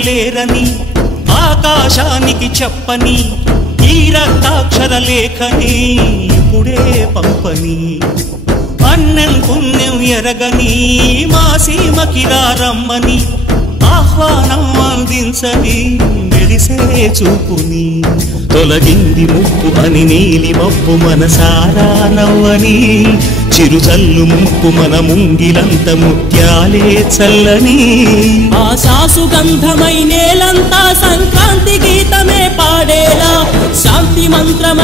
అడగలేరని ఆకాశానికి చెప్పని ఈ రక్తాక్షర లేఖని ఇప్పుడే పంపని అన్నం పుణ్యం ఎరగని మా సీమకి రమ్మని ఆహ్వానం అందించని మెరిసే చూపుని తొలగింది ముప్పు అని నీలి మప్పు మనసారా నవ్వని చిరుచల్లు ముప్పు మన ముంగిలంత ముత్యాలే చల్లని ఆశా సుగంధమై నేలంతా